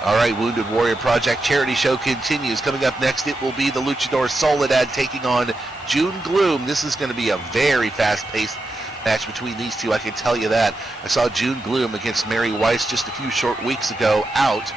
All right, Wounded Warrior Project charity show continues. Coming up next, it will be the luchador Solidad taking on June Gloom. This is going to be a very fast-paced match between these two, I can tell you that. I saw June Gloom against Mary Weiss just a few short weeks ago out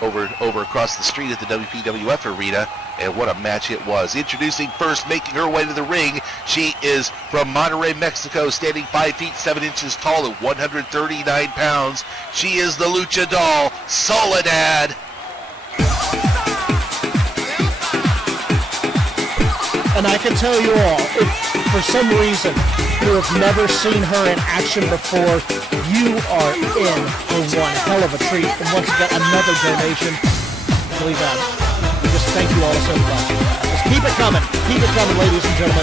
over across the street at the WPWF arena, and what a match it was. Introducing first, making her way to the ring, she is from Monterrey, Mexico, standing 5 feet 7 inches tall at 139 pounds. She is the lucha doll, Solidad. And I can tell you all, if for some reason you have never seen her in action before, you are in for one hell of a treat. And once again, another donation. Believe that. We just thank you all so much. Just keep it coming, ladies and gentlemen.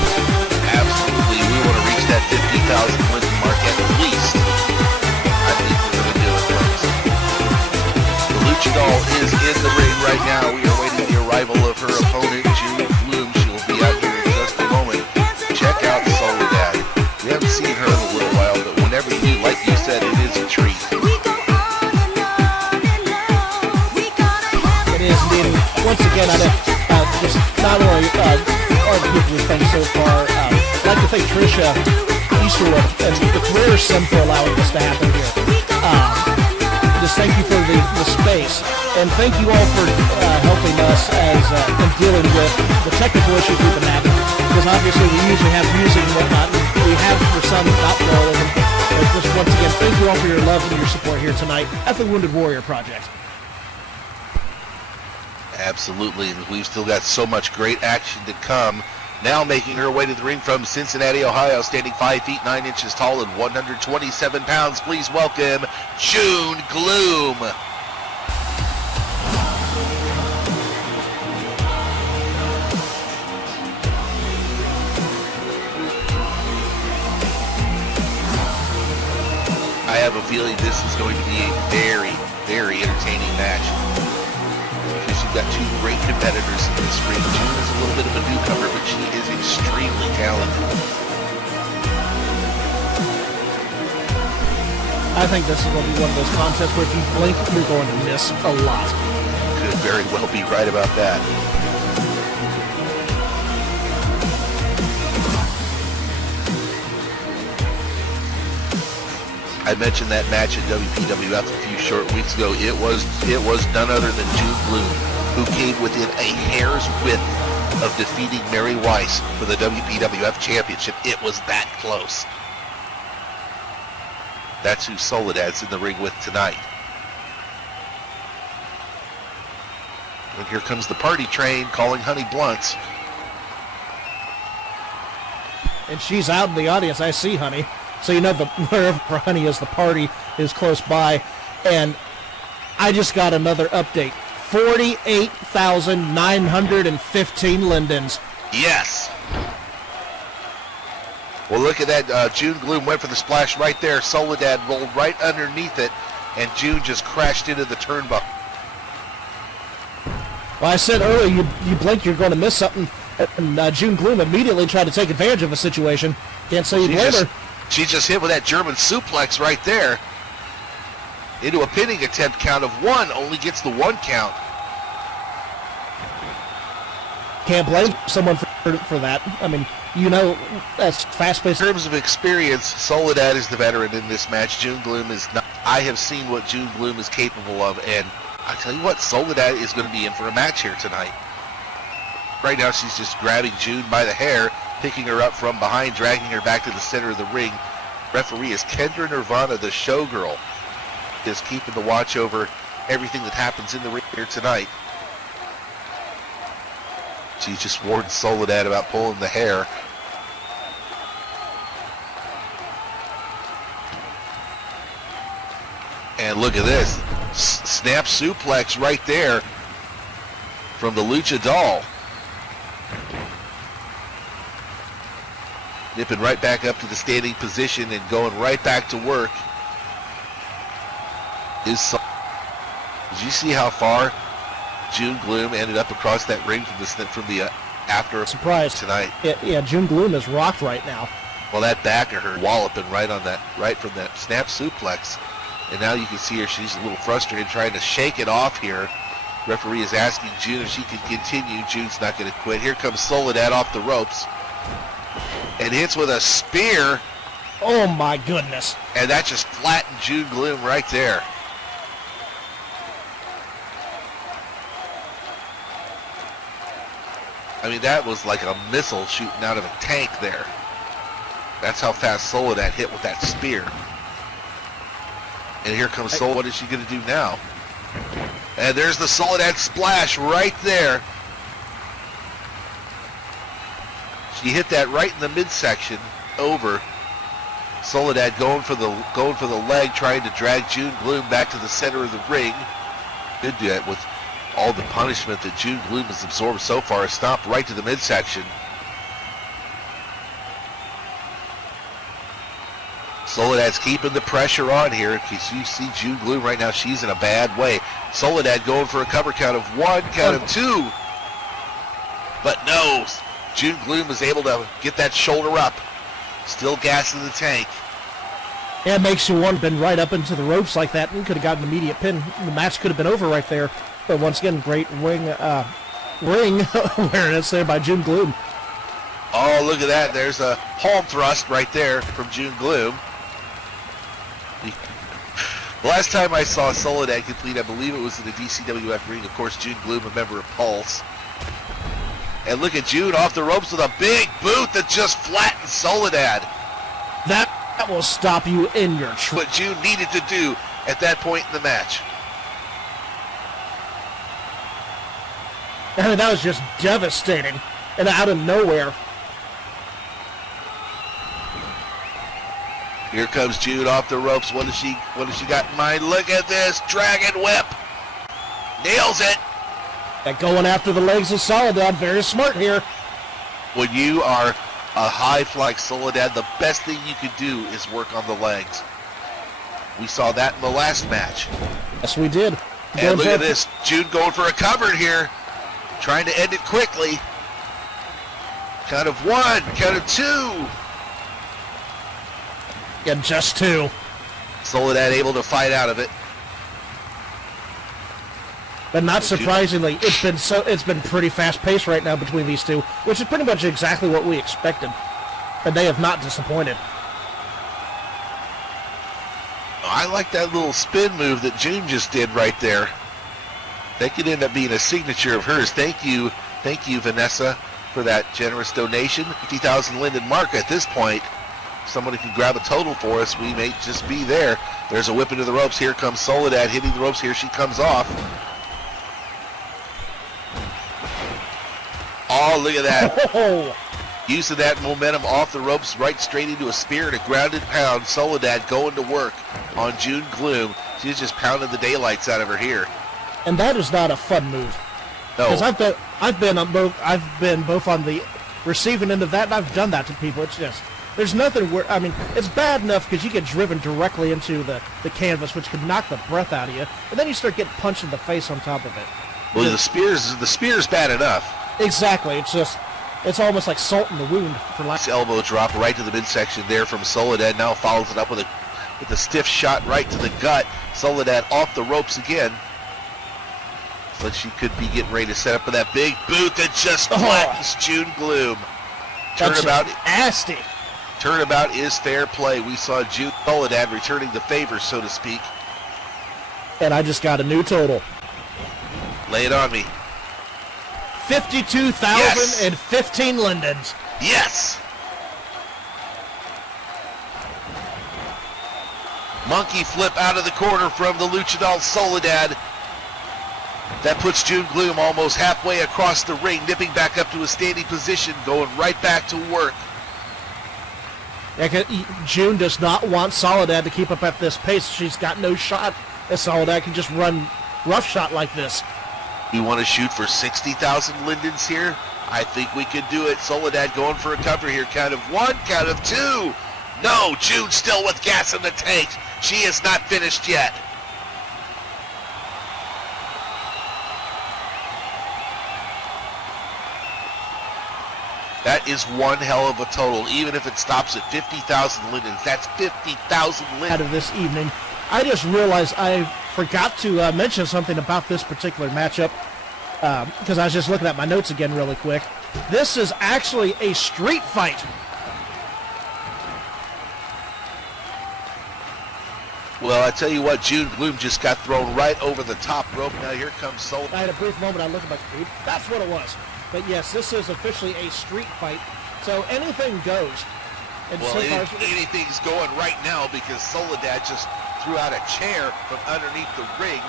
Absolutely, we want to reach that 50,000 win mark at least. I think we're going to do it, folks. The lucha doll is in the ring right now. We are waiting the arrival of her opponent, June Gloom. She will be out here in just a moment. Check out Solidad. We haven't seen her in a little while, but whenever you do, like you said, it is a treat. It is indeed. Once again, I just not only our people we thank so far, I'd like to thank Tricia Easterwood and the Career Sim for allowing this to happen here. Just thank you for the space, and thank you all for helping us as in dealing with the technical issues we've been having. Because obviously we usually have music and whatnot, and we have for some, not for all of them. But just once again, thank you all for your love and your support here tonight at the Wounded Warrior Project. Absolutely, we've still got so much great action to come. Now making her way to the ring from Cincinnati, Ohio, standing 5 feet 9 inches tall and 127 pounds. Please welcome June Gloom. I have a feeling this is going to be a very, very entertaining match. Because you've got two great competitors in this ring. June is a little bit of a newcomer, but she is extremely talented. I think this is going to be one of those contests where if you blink, you're going to miss a lot. Could very well be right about that. I mentioned that match at WPWF a few short weeks ago. It was none other than June Gloom who came within a hair's width of defeating Mary Weiss for the WPWF Championship. It was that close. That's who Solidad's in the ring with tonight. And here comes the party train calling Honey Blunts. And she's out in the audience. I see Honey. So you know wherever Honey is, the party is close by. And I just got another update. 48,915 Lindens. Yes. Well, look at that. June Gloom went for the splash right there. Solidad rolled right underneath it, and June just crashed into the turnbuckle. Well, I said earlier, you blink, you're going to miss something. And June Gloom immediately tried to take advantage of a situation. Can't say you blame her. She just hit with that German suplex right there into a pinning attempt. Count of one, only gets the one count. Can't blame someone for that. I mean, you know, that's fast-paced. In terms of experience, Solidad is the veteran in this match. June Gloom is not. I have seen what June Gloom is capable of, and I tell you what, Solidad is going to be in for a match here tonight. Right now, she's just grabbing June by the hair, picking her up from behind, dragging her back to the center of the ring. Referee is Kendra Nirvana, the showgirl, is keeping the watch over everything that happens in the ring here tonight. She just warned Solidad about pulling the hair. And look at this. Snap suplex right there from the Lucha Doll. Nipping right back up to the standing position and going right back to work. Did you see how far June Gloom ended up across that ring from the after surprise tonight? Yeah, June Gloom is rocked right now. Well, that back of her walloping right from that snap suplex. And now you can see her, she's a little frustrated trying to shake it off here. Referee is asking June if she can continue. June's not going to quit. Here comes Solidad off the ropes. And hits with a spear. Oh my goodness. And that just flattened June Gloom right there. I mean, that was like a missile shooting out of a tank there. That's how fast Solidad hit with that spear. And here comes Sol. What is she going to do now? And there's the Solidad splash right there. She hit that right in the midsection over. Solidad going for the leg, trying to drag June Gloom back to the center of the ring. Did do that with all the punishment that June Gloom has absorbed so far. Stomped right to the midsection. Solidad's keeping the pressure on here. Because you see June Gloom right now, she's in a bad way. Solidad going for a cover count of 1, count of 2. But no, June Gloom is able to get that shoulder up. Still gas in the tank. Yeah, it makes you want been right up into the ropes like that and could have gotten an immediate pin. The match could have been over right there. But once again, great ring awareness there by June Gloom. Oh, look at that. There's a palm thrust right there from June Gloom. The last time I saw Solidad complete, I believe it was in the DCWF ring. Of course, June Gloom, a member of Pulse. And look at June off the ropes with a big boot that just flattened Solidad. That will stop you in your tracks. What June needed to do at that point in the match. I mean, that was just devastating. And out of nowhere. Here comes June off the ropes. What has she got in mind? Look at this. Dragon whip. Nails it. That going after the legs of Solidad, very smart here. When you are a high fly Solidad, the best thing you can do is work on the legs. We saw that in the last match. Yes, we did. And look at this. June going for a cover here. Trying to end it quickly. Count of 1, count of 2. Yeah, just 2. Solidad able to fight out of it. But not surprisingly, it's been pretty fast-paced right now between these two, which is pretty much exactly what we expected. And they have not disappointed. I like that little spin move that June just did right there. That could end up being a signature of hers. Thank you, Vanessa, for that generous donation. 50,000 Linden mark at this point. If somebody can grab a total for us, we may just be there. There's a whip into the ropes. Here comes Solidad hitting the ropes. Here she comes off. Oh, look at that. Oh. Use of that momentum off the ropes, right straight into a spear and a grounded pound. Solidad going to work on June Gloom. She's just pounding the daylights out of her here. And that is not a fun move. No. Because I've been both on the receiving end of that, and I've done that to people. It's just, there's nothing where, I mean, it's bad enough because you get driven directly into the canvas, which could knock the breath out of you, and then you start getting punched in the face on top of it. Well, the spear's bad enough. Exactly. It's almost like salt in the wound for lack. Elbow drop right to the midsection there from Solidad. Now follows it up with a stiff shot right to the gut. Solidad off the ropes again. But she could be getting ready to set up for that big boot that just flattens June Gloom. Turnabout is fair play. We saw June Solidad returning the favor, so to speak. And I just got a new total. Lay it on me. 52,015 lindens. Yes! Monkey flip out of the corner from the Luchador Solidad. That puts June Gloom almost halfway across the ring, nipping back up to a standing position, going right back to work. June does not want Solidad to keep up at this pace. She's got no shot as Solidad can just run roughshod like this. You want to shoot for 60,000 lindens here? I think we can do it. Solidad going for a cover here. Count of 1, count of 2. No, June still with gas in the tank. She is not finished yet. That is one hell of a total, even if it stops at 50,000 lindens. That's 50,000 lindens. Out of this evening. I just realized I forgot to mention something about this particular matchup because I was just looking at my notes again really quick. This is actually a street fight. Well, I tell you what, June Gloom just got thrown right over the top rope. Now here comes Solidad. I had a brief moment. I looked at my computer. That's what it was. But yes, this is officially a street fight. So anything goes. And Well, so far, anything's going right now because Solidad just threw out a chair from underneath the ring.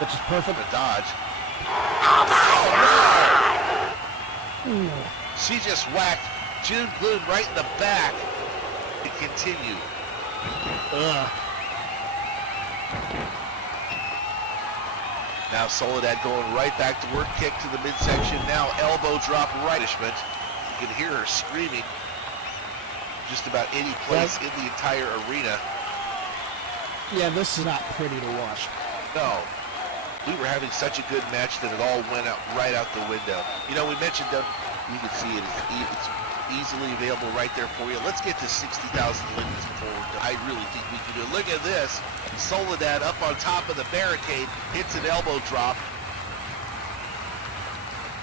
which is perfect. A dodge. She just whacked June Gloom right in the back to continue. Now Solidad going right back to work, kick to the midsection. Now elbow drop rightishment. You can hear her screaming just about any place in the entire arena. Yeah, this is not pretty to watch. No. We were having such a good match that it all went out right out the window. You know, we mentioned that you can see it. It's easily available right there for you. Let's get to 60,000 limits before we're done. I really think we can do it. Look at this. Solidad up on top of the barricade, hits an elbow drop.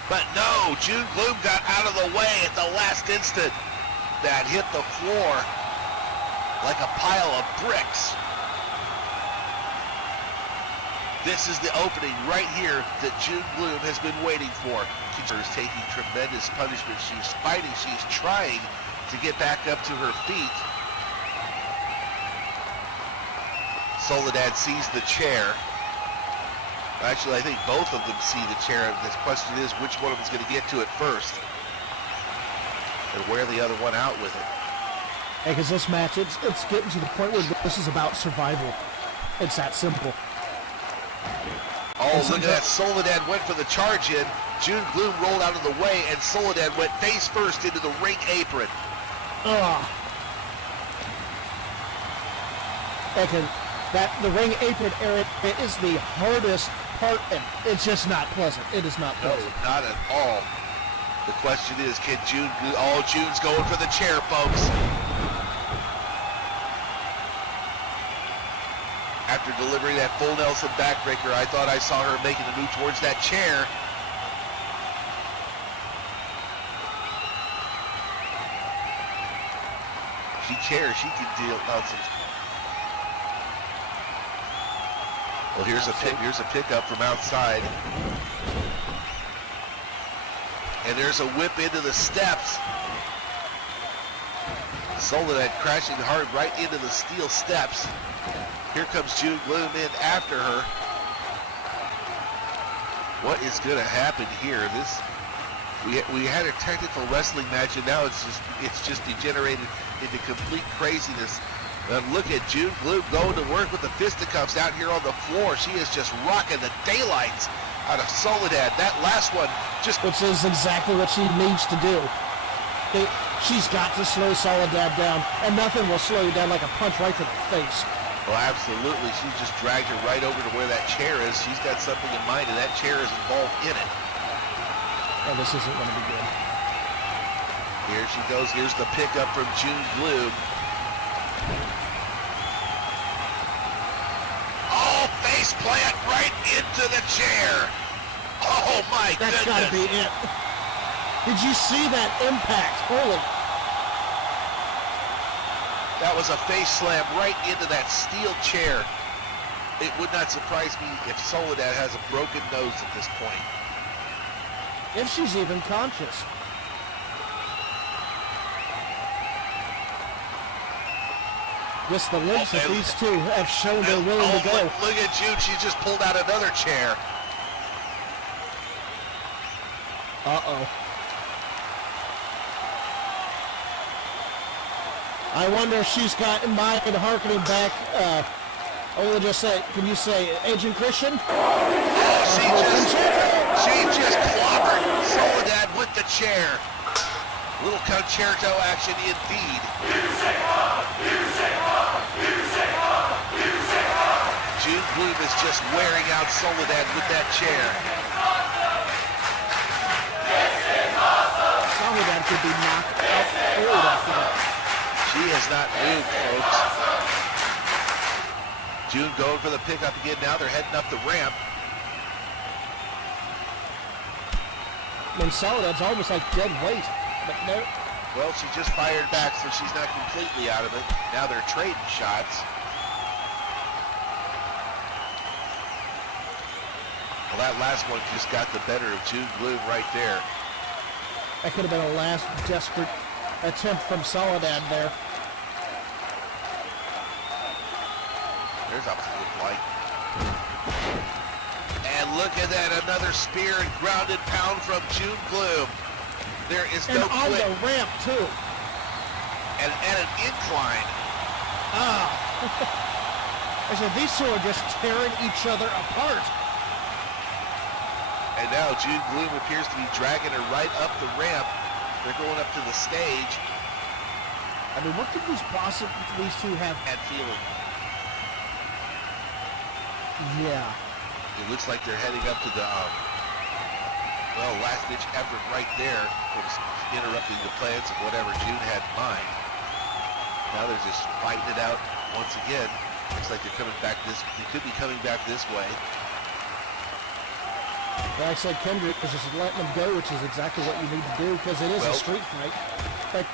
But no, June Gloom got out of the way at the last instant. That hit the floor like a pile of bricks. This is the opening right here that June Gloom has been waiting for. She's taking tremendous punishment. She's fighting. She's trying to get back up to her feet. Soledad sees the chair. Actually, I think both of them see the chair. The question is, which one of them is going to get to it first? And wear the other one out with it. Because this match, it's getting to the point where this is about survival. It's that simple. Oh, look at that. Soledad went for the charge in. June Gloom rolled out of the way, and Soledad went face first into the ring apron. Okay, the ring apron area is the hardest part, and it's just not pleasant. It is not pleasant. No, not at all. The question is, can June... Oh, June's going for the chair, folks. After delivering that full Nelson backbreaker, I thought I saw her making a move towards that chair. She can deal out some... Well, here's a pickup from outside. And there's a whip into the steps. Solidad crashing hard right into the steel steps. Here comes June Gloom in after her. What is going to happen here? We had a technical wrestling match, and now it's just degenerated into complete craziness. Look at June Gloom going to work with the fisticuffs out here on the floor. She is just rocking the daylights out of Solidad. That last one just... Which is exactly what she needs to do. She's got to slow Solidad down, and nothing will slow you down like a punch right to the face. Well, absolutely. She just dragged her right over to where that chair is. She's got something in mind, and that chair is involved in it. Oh, this isn't going to be good. Here she goes. Here's the pickup from June Gloom. Oh, face plant right into the chair. Oh, my goodness. That's got to be it. Did you see that impact? Holy. That was a face slam right into that steel chair. It would not surprise me if Solidad has a broken nose at this point. If she's even conscious. Just the lips of these two have shown they're willing to go. Look at June. She just pulled out another chair. Uh-oh. I wonder if she's got in mind harkening back. Only just say, can you say Agent Christian? She just clobbered Solidad with the chair. Little concerto action indeed. June Gloom is just wearing out Solidad with that chair. Solidad could be knocked out cold after that. She has not moved, folks. June going for the pickup again. Now they're heading up the ramp. I mean, Solidad's almost like dead weight, but no. Well, she just fired back, so she's not completely out of it. Now they're trading shots. Well, that last one just got the better of June Gloom right there. That could have been a last desperate attempt from Solidad there. There's up to look like. And look at that, another spear and grounded pound from June Gloom. There is and no on quit. the ramp, too. And at an incline. I said, these two are just tearing each other apart. And now June Gloom appears to be dragging her right up the ramp. They're going up to the stage. I mean, what could these two have? Had feeling. Yeah. It looks like they're heading up to the, last-ditch effort right there. It was interrupting the plans of whatever June had in mind. Now they're just fighting it out once again. Looks like they're coming back they could be coming back this way. Like I said, Kendrick is just letting them go, which is exactly what you need to do, because it is a street fight. Like,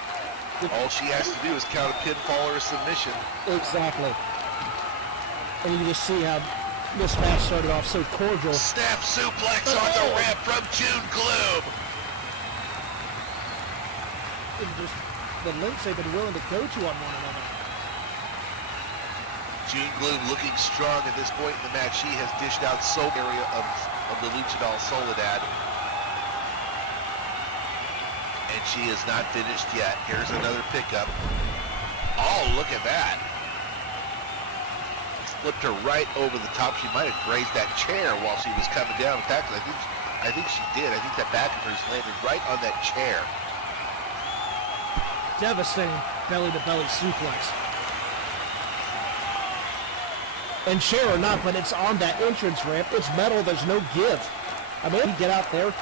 all she has to do is count a pinfall or a submission. Exactly. And you can just see how this match started off so cordial. Snap suplex on the ramp from June Gloom. And just the lengths they've been willing to go to on one another. June Gloom looking strong at this point in the match. She has dished out so area of the Luchador Solidad. And she is not finished yet. Here's another pickup. Oh, look at that. Flipped her right over the top. She might have grazed that chair while she was coming down. In fact, I think she did. I think that back of hers landed right on that chair. Devastating belly-to-belly suplex. And chair or not, but it's on that entrance ramp. It's metal. There's no give. I mean, you get out there.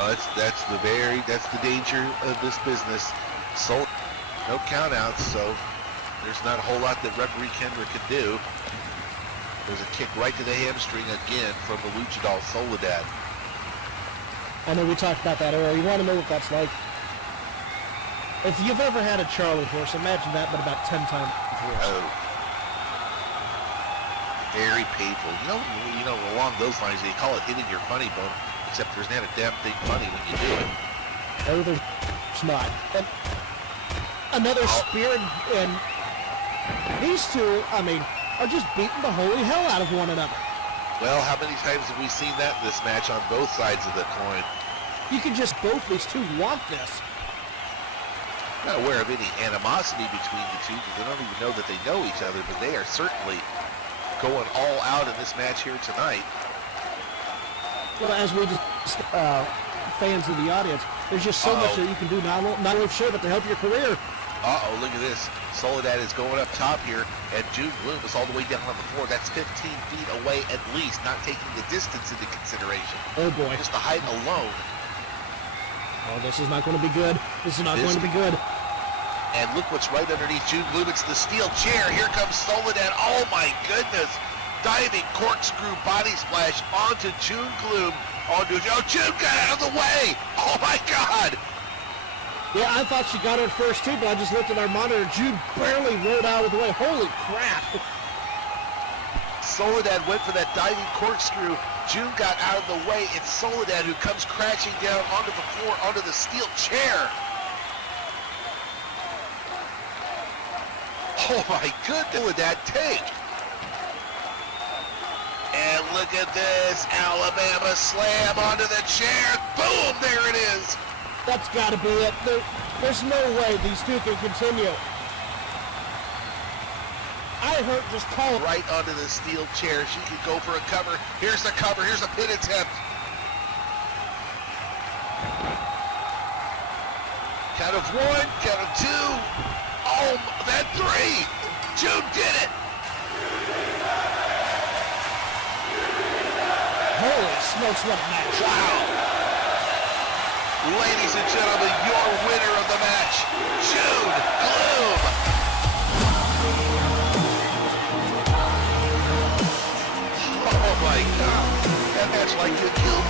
That's the danger of this business. So no countouts, so there's not a whole lot that referee Kendrick can do. There's a kick right to the hamstring again from the Luchador Solidad. I know we talked about that earlier. You want to know what that's like? If you've ever had a Charlie horse, imagine that, but about 10 times worse. Oh. Very painful. You know, along those lines, they call it hitting your funny bone, except there's not a damn thing funny when you do it. Oh, there's not. And another spear, and these two, I mean, are just beating the holy hell out of one another. Well, how many times have we seen that in this match on both sides of the coin? You can just both these two want this. I'm not aware of any animosity between the two because I don't even know that they know each other, but they are certainly going all out in this match here tonight. Well, as we just, fans of the audience, there's just so much that you can do not only for show, but to help your career. Look at this. Solidad is going up top here, and June Gloom is all the way down on the floor. That's 15 feet away at least, not taking the distance into consideration. Oh, boy. Just the height alone. Oh, this is not going to be good. This is not going to be good. And look what's right underneath June Gloom. It's the steel chair. Here comes Solidad. Oh, my goodness. Diving corkscrew body splash onto June Gloom. Oh, June got out of the way. Oh, my God. Yeah, I thought she got her first too, but I just looked at our monitor. June barely rolled out of the way. Holy crap. Solidad went for that diving corkscrew. June got out of the way. It's Solidad who comes crashing down onto the floor, onto the steel chair. Oh my goodness, what would that take? And look at this, Alabama slam onto the chair. Boom, there it is. That's got to be it. There's no way these two can continue. I heard just call right onto the steel chair. She could go for a cover. Here's the cover. Here's a pin attempt. Count of one, count of two. Oh, then three. June did it. Holy smokes, what a match. Wow. Ladies and gentlemen, your winner of the match, June Gloom. much like the Gloom